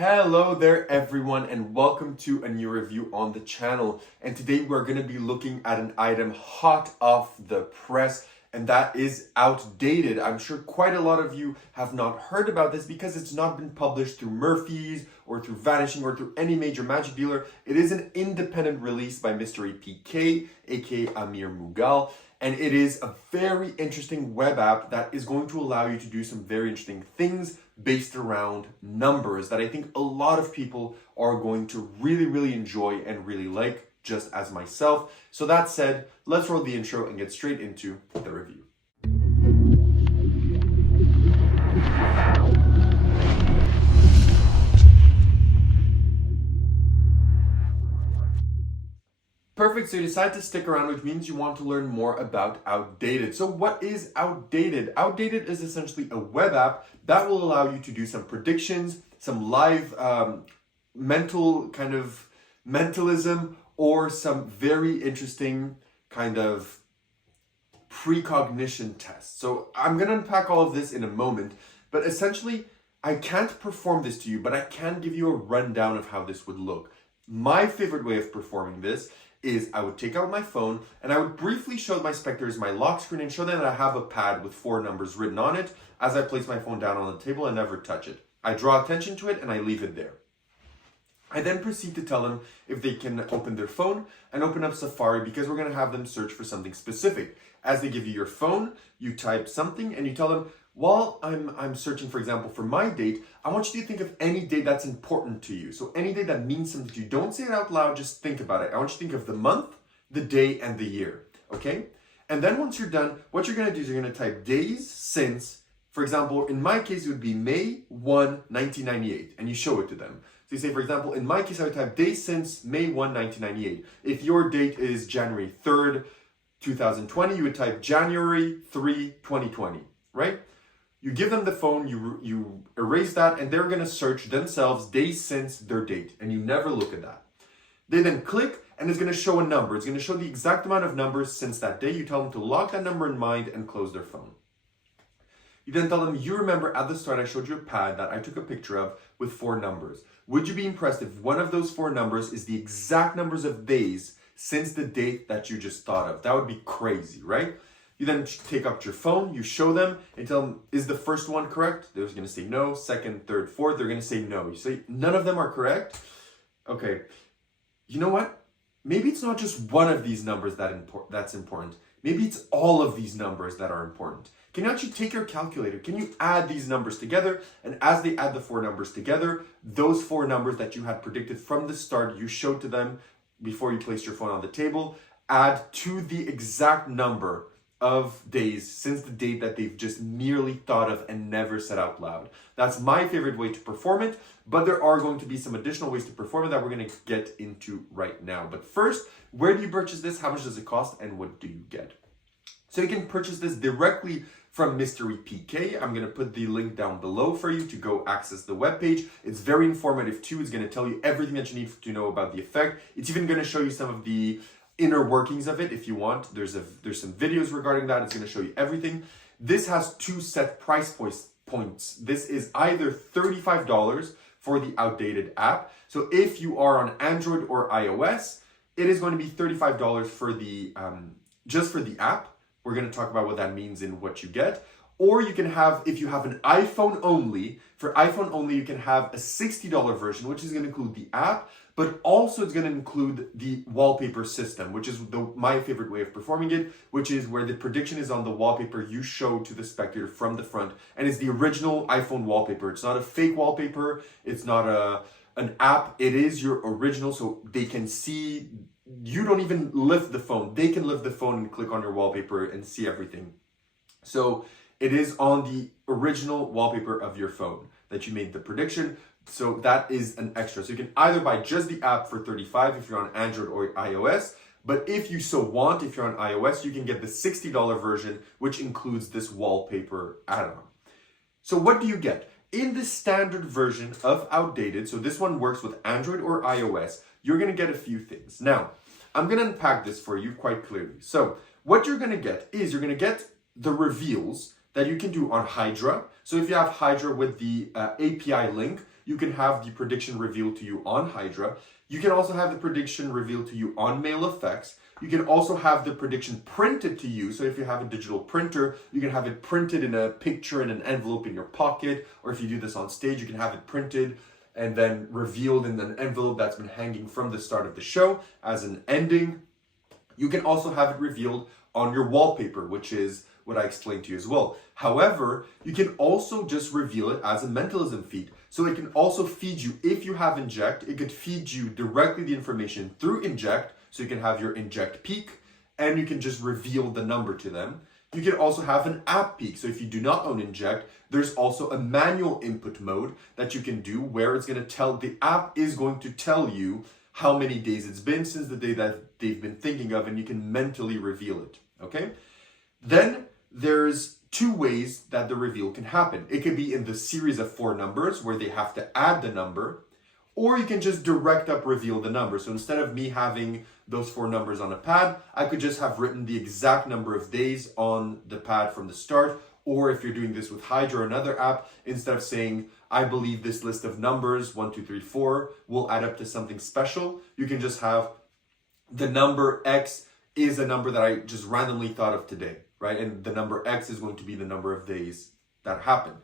Hello there everyone and welcome to a new review on the channel. And today we're going to be looking at an item hot off the press, and that is OutDated. I'm sure quite a lot of you have not heard about this because it's not been published through Murphy's or through Vanishing or through any major magic dealer. It is an independent release by MysteryPK, aka Amir Mughal. And it is a very interesting web app that is going to allow you to do some very interesting things based around numbers that I think a lot of people are going to really enjoy and really like, just as myself. So that said, let's roll the intro and get straight into the review. Perfect, so you decide to stick around, which means you want to learn more about OutDated. So what is OutDated? OutDated is essentially a web app that will allow you to do some predictions, some live mental kind of mentalism, or some very interesting kind of precognition tests. So I'm going to unpack all of this in a moment, but essentially I can't perform this to you, but I can give you a rundown of how this would look. My favorite way of performing this is I would take out my phone and I would briefly show my spectators my lock screen and show them that I have a pad with 4 numbers written on it as I place my phone down on the table and never touch it. I draw attention to it and I leave it there. I then proceed to tell them if they can open their phone and open up Safari, because we're going to have them search for something specific. As they give you your phone, you type something and you tell them, while I'm searching, for example, for my date, I want you to think of any date that's important to you. So any date that means something to you. Don't say it out loud, just think about it. I want you to think of the month, the day, and the year, okay? And then once you're done, what you're gonna do is you're gonna type days since, for example, in my case, it would be May 1, 1998, and you show it to them. So you say, for example, in my case, I would type days since May 1, 1998. If your date is January 3rd, 2020, you would type January 3, 2020, right? You give them the phone, you erase that, and they're gonna search themselves days since their date, and you never look at that. They then click, and it's gonna show a number. It's gonna show the exact amount of numbers since that day. You tell them to lock that number in mind and close their phone. You then tell them, you remember at the start I showed you a pad that I took a picture of with 4 numbers. Would you be impressed if one of those 4 numbers is the exact numbers of days since the date that you just thought of? That would be crazy, right? You then take up your phone, you show them, and tell them, is the first one correct? They're going to say no. Second, third, fourth, they're going to say no. You say, none of them are correct? Okay, you know what? Maybe it's not just one of these numbers that's important. Maybe it's all of these numbers that are important. Can you actually take your calculator? Can you add these numbers together? And as they add the 4 numbers together, those 4 numbers that you had predicted from the start, you showed to them before you placed your phone on the table, add to the exact number of days since the date that they've just merely thought of and never said out loud. That's my favorite way to perform it, but there are going to be some additional ways to perform it that we're going to get into right now. But first, where do you purchase this? How much does it cost? And what do you get? So you can purchase this directly from MysteryPK. I'm going to put the link down below for you to go access the webpage. It's very informative too. It's going to tell you everything that you need to know about the effect. It's even going to show you some of the inner workings of it if you want. There's some videos regarding that. It's going to show you everything. This has 2 set price points. This is either $35 for the OutDated app. So if you are on Android or iOS, it is going to be $35 for the just for the app. We're going to talk about what that means and what you get. Or you can have, if you have an iPhone only, for iPhone only, you can have a $60 version, which is going to include the app, but also it's going to include the wallpaper system, which is my favorite way of performing it, which is where the prediction is on the wallpaper you show to the spectator from the front. And it's the original iPhone wallpaper. It's not a fake wallpaper. It's not an app. It is your original, so they can see. You don't even lift the phone. They can lift the phone and click on your wallpaper and see everything. So it is on the original wallpaper of your phone that you made the prediction. So that is an extra. So you can either buy just the app for $35 if you're on Android or iOS. But if you so want, if you're on iOS, you can get the $60 version, which includes this wallpaper add-on. So what do you get? In the standard version of OutDated, so this one works with Android or iOS, you're going to get a few things. Now, I'm going to unpack this for you quite clearly. So what you're going to get is you're going to get the reveals that you can do on Hydra. So if you have Hydra with the API link, you can have the prediction revealed to you on Hydra. You can also have the prediction revealed to you on Mail Effects. You can also have the prediction printed to you. So if you have a digital printer, you can have it printed in a picture in an envelope in your pocket. Or if you do this on stage, you can have it printed and then revealed in an envelope that's been hanging from the start of the show as an ending. You can also have it revealed on your wallpaper, which is what I explained to you as well. However, you can also just reveal it as a Mentalism feed. So it can also feed you, if you have Inject, it could feed you directly the information through Inject. So you can have your Inject peak and you can just reveal the number to them. You can also have an app peak. So if you do not own Inject, there's also a manual input mode that you can do where it's going to tell, the app is going to tell you how many days it's been since the day that they've been thinking of, and you can mentally reveal it, okay? Then there's two ways that the reveal can happen. It could be in the series of 4 numbers where they have to add the number, or you can just direct up reveal the number. So instead of me having those 4 numbers on a pad, I could just have written the exact number of days on the pad from the start. Or if you're doing this with Hydra or another app, instead of saying, I believe this list of numbers, 1, 2, 3, 4, will add up to something special, you can just have the number X is a number that I just randomly thought of today, right? And the number X is going to be the number of days that happened.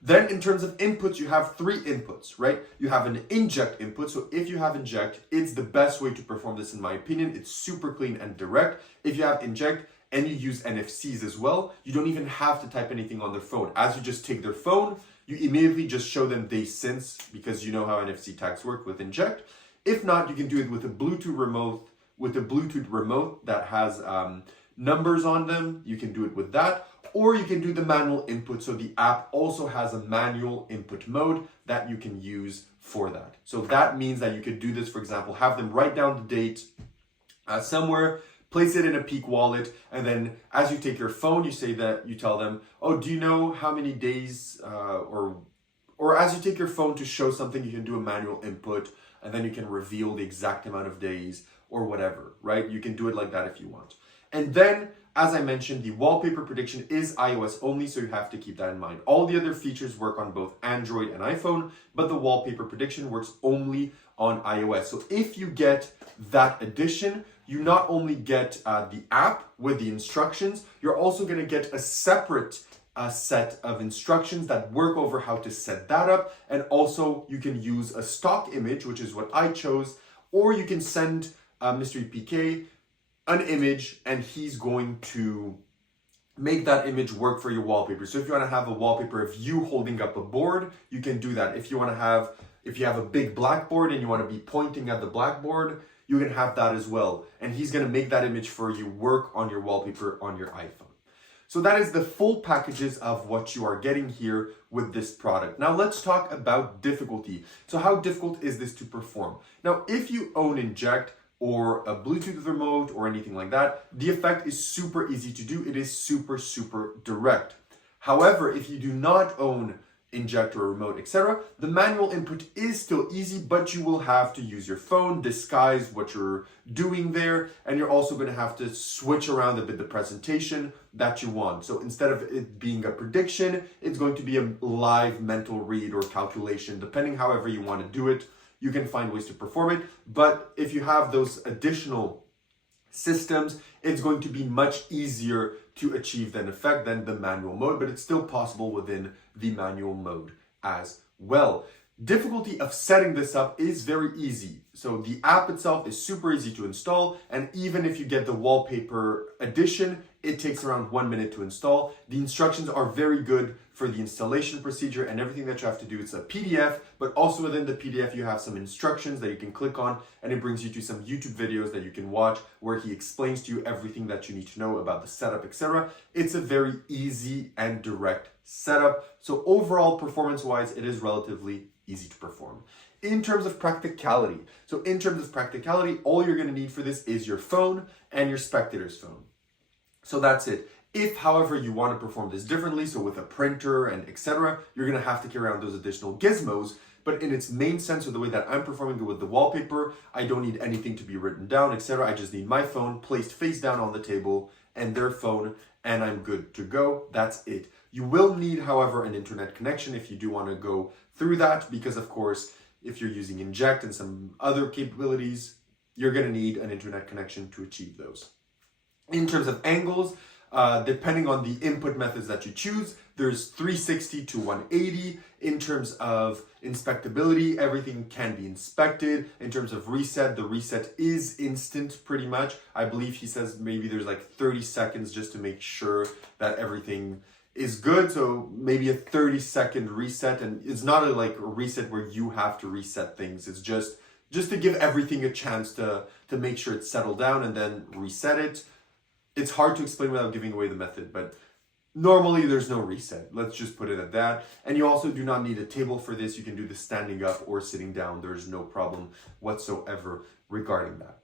Then in terms of inputs, you have 3 inputs, right? You have an Inject input. So if you have Inject, it's the best way to perform this in my opinion. It's super clean and direct. If you have Inject and you use NFCs as well, you don't even have to type anything on their phone. As you just take their phone, you immediately just show them days since, because you know how NFC tags work with Inject. If not, you can do it with a Bluetooth remote that has numbers on them. You can do it with that. Or you can do the manual input. So the app also has a manual input mode that you can use for that. So that means that you could do this, for example, have them write down the date somewhere, place it in a Peak wallet, and then as you take your phone, you tell them, oh, do you know how many days, or as you take your phone to show something, you can do a manual input, and then you can reveal the exact amount of days or whatever, right? You can do it like that if you want. And then, as I mentioned, the wallpaper prediction is iOS only, so you have to keep that in mind. All the other features work on both Android and iPhone, but the wallpaper prediction works only on iOS. So if you get that edition, you not only get the app with the instructions, you're also going to get a separate set of instructions that work over how to set that up. And also you can use a stock image, which is what I chose, or you can send MysteryPK an image and he's going to make that image work for your wallpaper. So if you want to have a wallpaper of you holding up a board, you can do that. If you have a big blackboard and you want to be pointing at the blackboard, you can have that as well. And he's going to make that image for you work on your wallpaper on your iPhone. So that is the full packages of what you are getting here with this product. Now let's talk about difficulty. So how difficult is this to perform? Now, if you own Inject or a Bluetooth remote or anything like that, the effect is super easy to do. It is super, super direct. However, if you do not own Inject or a remote, etc., the manual input is still easy, but you will have to use your phone, disguise what you're doing there, and you're also going to have to switch around a bit the presentation that you want. So instead of it being a prediction, it's going to be a live mental read or calculation, depending however you want to do it. You can find ways to perform it, but if you have those additional systems, it's going to be much easier to achieve that effect than the manual mode, but it's still possible within the manual mode as well. Difficulty of setting this up is very easy. So the app itself is super easy to install, and even if you get the wallpaper edition, it takes around 1 minute to install. The instructions are very good for the installation procedure and everything that you have to do. It's a PDF, but also within the PDF, you have some instructions that you can click on, and it brings you to some YouTube videos that you can watch where he explains to you everything that you need to know about the setup, etc. It's a very easy and direct setup. So overall, performance-wise, it is relatively easy to perform. In terms of practicality, all you're going to need for this is your phone and your spectator's phone. So that's it. If, however, you want to perform this differently, so with a printer and etc., you're going to have to carry around those additional gizmos. But in its main sense, or the way that I'm performing it with the wallpaper, I don't need anything to be written down, etc. I just need my phone placed face down on the table and their phone, and I'm good to go. That's it. You will need, however, an internet connection if you do want to go through that, because of course, if you're using inject and some other capabilities, you're going to need an internet connection to achieve those. In terms of angles, depending on the input methods that you choose, there's 360 to 180. In terms of inspectability, everything can be inspected. In terms of reset, the reset is instant pretty much. I believe he says maybe there's like 30 seconds just to make sure that everything is good. So maybe a 30-second reset, and it's not a reset where you have to reset things. It's just to give everything a chance to make sure it's settled down and then reset it. It's hard to explain without giving away the method, but normally there's no reset. Let's just put it at that. And you also do not need a table for this. You can do this standing up or sitting down. There's no problem whatsoever regarding that.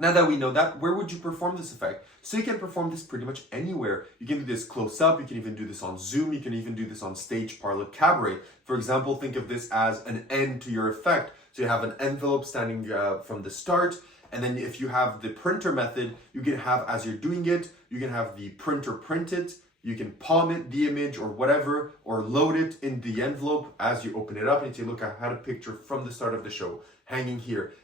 Now that we know that, where would you perform this effect? So you can perform this pretty much anywhere. You can do this close up. You can even do this on Zoom. You can even do this on stage, parlor, cabaret. For example, think of this as an end to your effect. So you have an envelope standing from the start. And then if you have the printer method, you can have, as you're doing it, you can have the printer print it, you can palm it, the image or whatever, or load it in the envelope as you open it up. And you say, look, I had a picture from the start of the show hanging here.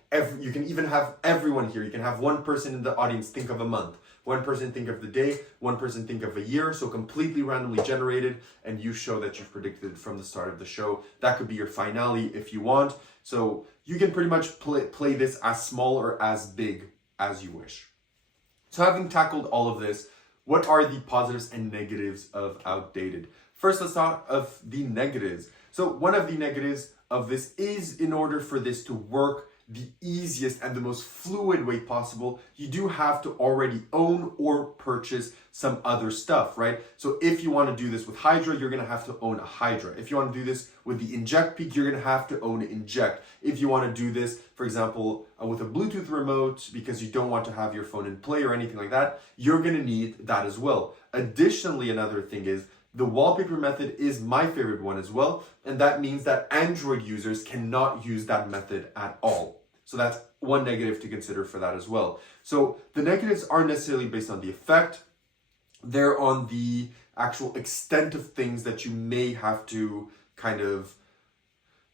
You can even have everyone here. You can have one person in the audience think of a month, one person think of the day, one person think of a year. So completely randomly generated, and you show that you've predicted from the start of the show. That could be your finale if you want. So you can pretty much play this as small or as big as you wish. So having tackled all of this, what are the positives and negatives of OutDated? First, let's talk of the negatives. So one of the negatives of this is, in order for this to work the easiest and the most fluid way possible, you do have to already own or purchase some other stuff, right? So if you want to do this with Hydra, you're going to have to own a Hydra. If you want to do this with the Inject Peak, you're going to have to own Inject. If you want to do this, for example, with a Bluetooth remote, because you don't want to have your phone in play or anything like that, you're going to need that as well. Additionally, another thing is, the wallpaper method is my favorite one as well, and that means that Android users cannot use that method at all. So that's one negative to consider for that as well. So the negatives aren't necessarily based on the effect, they're on the actual extent of things that you may have to kind of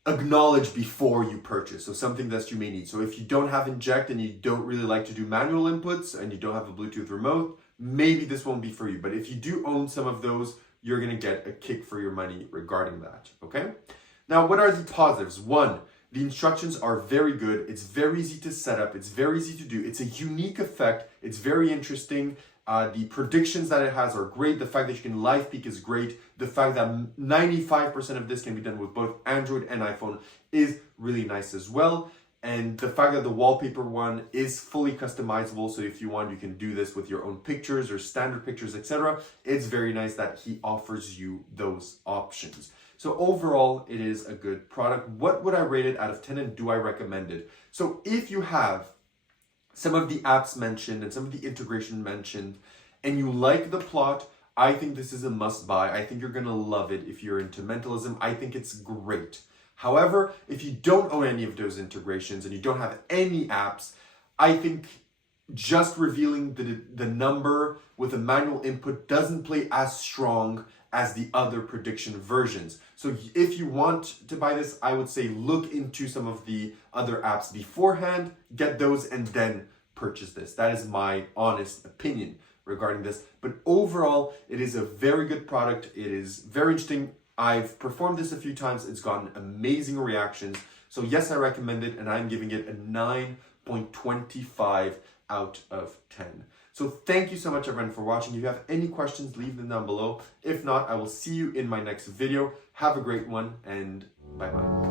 acknowledge before you purchase. So something that you may need. So if you don't have Inject and you don't really like to do manual inputs and you don't have a Bluetooth remote, maybe this won't be for you. But if you do own some of those, you're going to get a kick for your money regarding that, okay? Now, what are the positives? One, the instructions are very good. It's very easy to set up. It's very easy to do. It's a unique effect. It's very interesting. The predictions that it has are great. The fact that you can live peak is great. The fact that 95% of this can be done with both Android and iPhone is really nice as well. And the fact that the wallpaper one is fully customizable, so if you want, you can do this with your own pictures or standard pictures, etc. It's very nice that he offers you those options. So overall, it is a good product. What would I rate it out of 10, and do I recommend it? So if you have some of the apps mentioned and some of the integration mentioned, and you like the plot, I think this is a must buy. I think you're gonna love it if you're into mentalism. I think it's great. However, if you don't own any of those integrations and you don't have any apps, I think just revealing the number with a manual input doesn't play as strong as the other prediction versions. So if you want to buy this, I would say look into some of the other apps beforehand, get those, and then purchase this. That is my honest opinion regarding this. But overall, it is a very good product. It is very interesting. I've performed this a few times. It's gotten amazing reactions. So yes, I recommend it, and I'm giving it a 9.25 out of 10. So thank you so much, everyone, for watching. If you have any questions, leave them down below. If not, I will see you in my next video. Have a great one, and bye-bye.